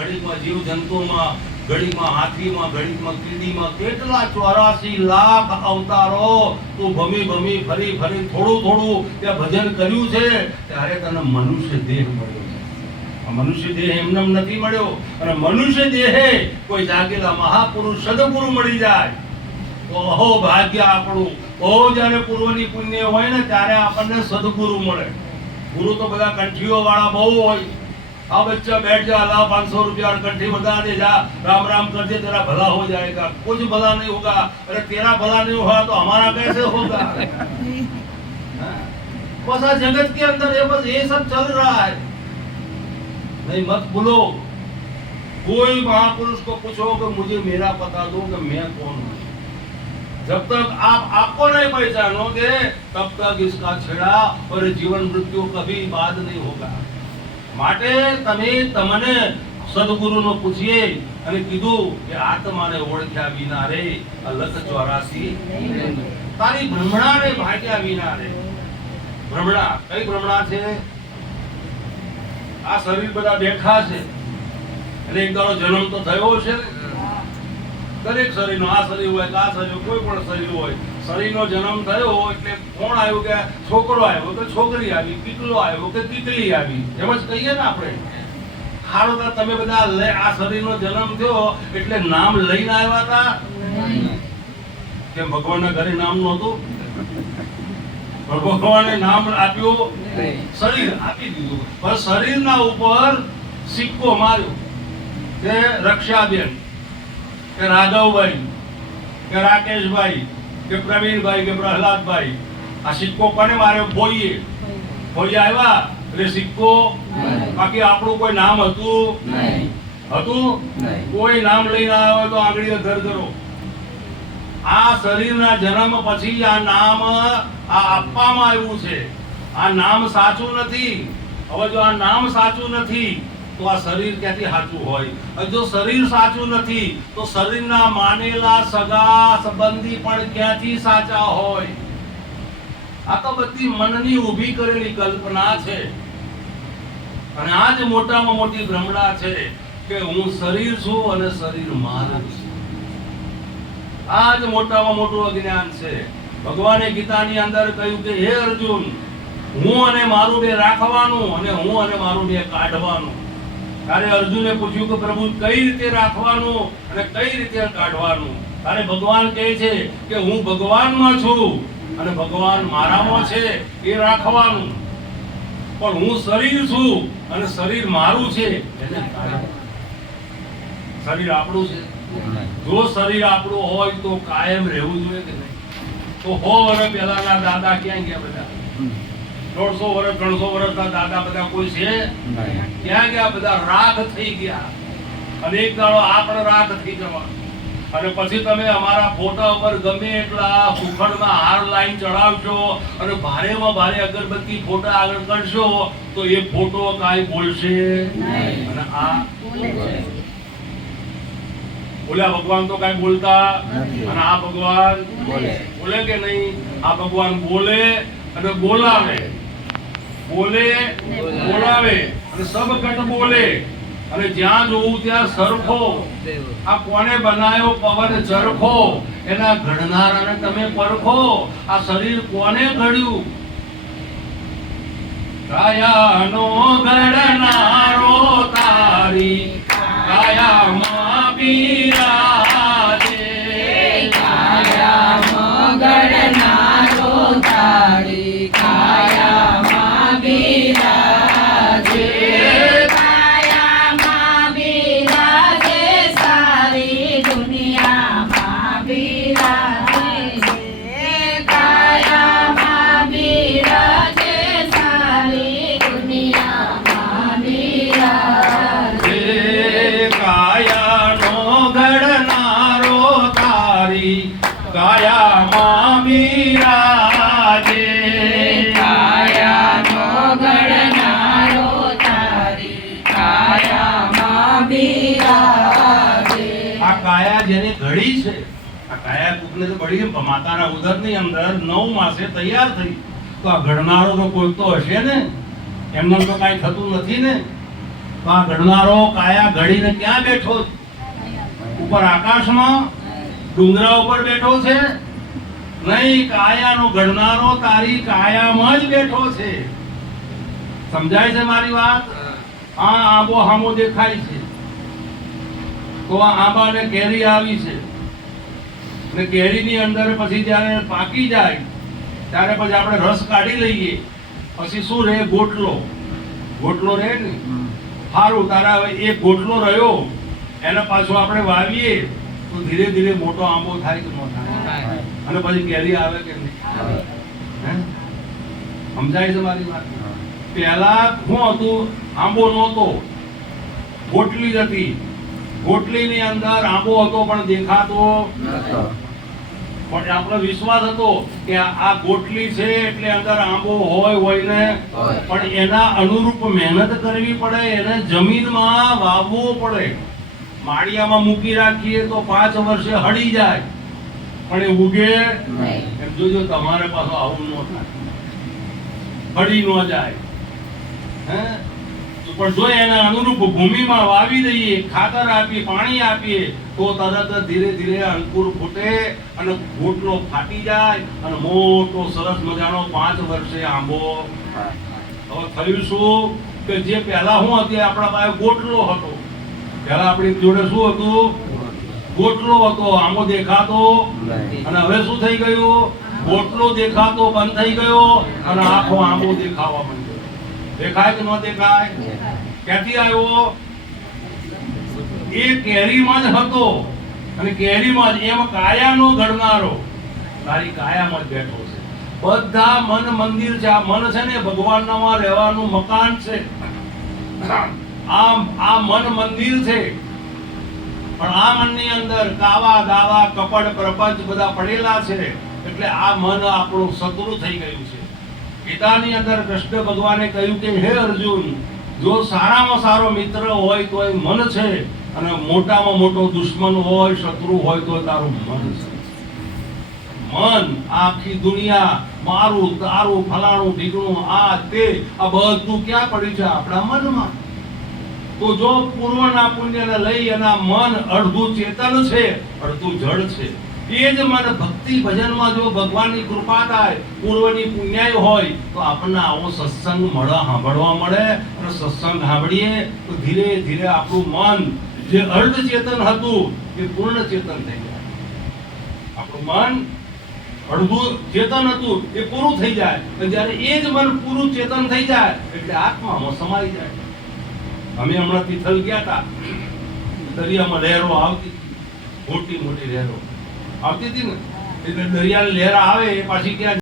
ઘડીકમાં જીવ જંતુમાં, ઘડીકમાં હાથીમાં, ઘડીકમાં કીડીમાં, કેટલા 84 લાખ અવતારો તું ભમી ભમી ફરી ફરી થોડું થોડું ત્યાં ભજન કર્યું છે, ત્યારે તને મનુષ્ય દેહ મળ્યો છે. આ મનુષ્ય દેહ એમને નથી મળ્યો. અને મનુષ્ય દેહે કોઈ જાગેલા મહાપુરુષ સદગુરુ મળી જાય તો અહો ભાગ્ય આપણું. બહુ જ્યારે પૂર્વની પુણ્ય હોય ને ત્યારે આપણને સદગુરુ મળે. ગુરુ તો બધા કંઠીઓ વાળા બહુ હોય. આ બચ્ચા बैठ जा, ला 500 रुपया कंठी बता दे, जा राम राम कर दे, तेरा भला हो जाएगा. कुछ भला नहीं होगा. अरे तेरा भला नहीं हुआ तो हमारा कैसे होगा? बस आ जगत के अंदर ये बस ये सब चल रहा है. नहीं मत भूलो, कोई महापुरुष को पूछो कि मुझे मेरा पता दो कि मैं कौन हूँ. जब तक आप आपको नहीं पहचानोगे तब तक इसका छेड़ा और जीवन मृत्यु कभी बात नहीं होगा. માટે તમે તમને સદગુરુનો પૂછીએ અને કીધું કે આત્માને ઓળખ્યા વિના રે લખ 84 તારી ભ્રમણાને ભાગ્યા વિના રે. ભ્રમણા કઈ ભ્રમણા છે? આ શરીર બધા બેઠા છે એટલે એક દાડો જન્મ તો થયો છે ને. દરેક શરીરનો, આ શરીર હોય કે આ શરીર, કોઈ પણ શરીર હોય, શરીરનો જન્મ થયો એટલે કોણ આવ્યું કે છોકરો આવ્યો કે છોકરી આવી, દીકરો આવ્યો કે દીકરી આવી, એમ જ કહીએ ને આપણે. હારો તો તમે બધા આ શરીરનો જન્મ થયો એટલે નામ લઈને આવ્યા હતા કે ભગવાનના ઘરે નામ નહોતું? ભગવાને નામ આપ્યું, શરીર આપી દીધું, પણ શરીરના ઉપર સિક્કો માર્યો કે રક્ષાબેન કે રાઘવભાઈ કે રાકેશભાઈ કે પ્રવીણભાઈ કે પ્રહલાદભાઈ. આ સિક્કો કોને માર્યો? બોઈએ. બોઈએ આવ્યા એટલે સિક્કો. બાકી આપણું કોઈ નામ હતું? હતું? કોઈ નામ લઈને આવ્યો તો આંગળીઓ ધરધરો. આ શરીરના જન્મ પછી આ નામ આપવામાં આવ્યું છે. આ નામ સાચું નથી. હવે જો આ નામ સાચું નથી તો આ શરીર ક્યાંથી સાચું હોય? જો શરીર સાચું નથી તો શરીરના માનેલા સગા સંબંધી પણ ક્યાંથી સાચા હોય? આ તો બધી મનની ઊભી કરેલી કલ્પના છે. અને આ જ મોટામાં મોટી ભ્રમણા છે કે હું શરીર છું અને શરીર મારું છે. આ જ મોટામાં મોટું અજ્ઞાન છે. ભગવાને ગીતાની અંદર કહ્યું કે હે અર્જુન, હું અને મારું બે રાખવાનું અને હું અને મારું બે કાઢવાનું. ત્યારે અર્જુને પૂછ્યું કે પ્રભુ કઈ રીતે રાખવાનું અને કઈ રીતે કાઢવાનું? ત્યારે ભગવાન કહે છે કે હું ભગવાનમાં છું અને ભગવાન મારામાં છે, એ રાખવાનું. પણ હું શરીર છું અને શરીર મારું છે, એને કાઢવાનું. શરીર આપણું છે. જો શરીર આપણું હોય તો કાયમ રહેવું જોઈએ કે નહીં? તો 100 વર્ષ પહેલાના દાદા ક્યાં ગયા? બધા 150 વર્ષ 300 વર્ષના દાદા બધા કોઈ છે? ક્યાં ગયા? બધા રાખ થઈ ગયા. અને એક દાડો આપણે રાખ થઈ જવા. અને પછી તમે અમારા ફોટા ઉપર ગમે એટલા સુખડના હાર લાઈન ચડાવશો અને ભારેમાં ભારે અગરબત્તી ફોટા આગળ કરશો તો એ ફોટો કાંઈ બોલશે નહીં. અને આ બોલ્યા ભગવાન તો કાંઈ બોલતા નથી. અને આ ભગવાન બોલે કે નહીં? આ ભગવાન બોલે અને બોલાવે, બોલે બોલાવે અને સબકટ બોલે. અને જ્યાં જોવું ત્યાં સરખો. આ કોને બનાવ્યો પવન ચરખો? એના ઘડનારાને તમે પરખો. આ શરીર કોને ઘડ્યું? કાયાનો ઘડનારો તારી કાયામાં બિરાજે. કાયામાં ઘડનારો તારી કાયામાં બિરાજે. કાયામાં બિરાજે, સારી દુનિયામાં બિરાજે. કાયામાં બિરાજે, સારી દુનિયામાં બિરાજે. કાયાનો ઘડનારો તારી કાયામાં બિરાજે. કાયાનો ઘડનારો તારી કાયામાં બિરાજે. આ કાયા જેને ઘડી છે, આ કાયા કુકને તો ઘડી માતાના ઉદરની અંદર 9 માસે તૈયાર થઈ, તો આ ઘડનારો તો કોઈ તો હશે ને? એમને તો કાંઈ થતું નથી ને. તો આ ઘડનારો કાયા ઘડીને ક્યાં બેઠો છે? ઉપર આકાશમાં ડુંગરા ઉપર બેઠો છે? નહીં, કાયાનો ઘડનારો તારી કાયામાં જ બેઠો છે. સમજાય છે મારી વાત? આ આંબો હામો દેખાય છે, તો આ આંબાને કેરી આવી છે, ને કેરીની અંદર પછી જ્યારે પાકી જાય ત્યારે પછી આપણે રસ કાઢી લઈએ, પછી શું રહે? ગોટલો. ગોટલો રહે ને, સારું. તારા હવે એક ગોટલો રહ્યો, એને પાછો આપણે વાવીએ તો ધીરે ધીરે મોટો આંબો થાય કે ન થાય? અને પછી કેરી આવે કે નહીં? હે? સમજાય છે મારી વાત? પહેલા શું હતું? આંબો નહોતો, ગોટલી જ હતી. ગોટલીની અંદર આંબો હતો પણ દેખાતો નહોતો. પણ આપણો વિશ્વાસ હતો કે આ ગોટલી છે એટલે અંદર આંબો હોય ને, પણ એના અનુરૂપ મહેનત કરવી પડે, એને જમીનમાં વાવવો પડે. માળિયામાં મૂકી રાખીએ તો 5 વર્ષે હળી જાય, પણ એ ઉગે એમ. જોજો તમારે પાછું આવું ન થાય, હળી ન જાય. હે? પણ જો એના અનુરૂપ ભૂમિમાં વાવી દઈએ, ખાતર આપીએ, પાણી આપીએ, તો તરત જ ધીરે ધીરે અંકુર ફૂટે અને ગોટલો ફાટી જાય અને મોટો સરસ મજાનો 5 વર્ષે આંબો. હવે થયું શું કે જે પહેલા શું હતી, આપણા પાસે ગોટલો હતો. પહેલા આપણી જોડે શું હતું? ગોટલો હતો, આંબો દેખાતો. અને હવે શું થઈ ગયું? ગોટલો દેખાતો બંધ થઈ ગયો અને આખો આંબો દેખાવા માંડ્યો. દેખાય કે ન દેખાય? ક્યાંથી આવ્યો? એ કેરીમાં જ હતો, અને કેરીમાં જ એમ કાયાનો ઘડનારો તારી કાયામાં જ બેઠો છે. બધા મન મંદિર છે. આ મન છે ને ભગવાનનામાં રહેવાનું મકાન છે. આ મન મંદિર છે, પણ આ મનની અંદર કાવા દાવા કપડ પ્રપંચ બધા પડેલા છે. એટલે આ મન આપણું શત્રુ થઈ ગયું છે. ગીતાની અંદર કૃષ્ણ ભગવાને કહ્યું કે હે અર્જુન, જો સારામાં સારો મિત્ર હોય તો એ મન છે, અને મોટામાં મોટો દુશ્મન હોય, શત્રુ હોય તો તારું મન છે. મન, આખી દુનિયા, મારું તારું ફલાણું ઢીકણું, આ તે, આ બધું ક્યાં પડ્યું છે? આપણા મનમાં. તો જો પૂર્વના પુણ્યને લઈ અને મન અડધું ચેતન છે, અડધું જડ છે. એ જ મન ભક્તિ ભજનમાં જો ભગવાનની કૃપા થાય, પૂર્વની પુણ્યાય હોય, તો આપણને આવો સત્સંગ સાંભળવા મળે. અને સત્સંગ સાંભળીએ તો ધીરે ધીરે આપણું મન જે અર્ધ ચેતન હતું એ પૂર્ણ ચેતન થઈ જાય. આપણું મન અડધું ચેતન હતું એ પૂરું થઈ જાય. જ્યારે એ જ મન પૂરું ચેતન થઈ જાય એટલે આત્મામાં સમાઈ જાય. અમે હમણાં તિથલ ગયા હતા, દરિયામાં લહેરો આવતી, મોટી મોટી લહેરો આવતી હતી ને, એટલે દરિયાની લહેર આવે એ પાછી ક્યાં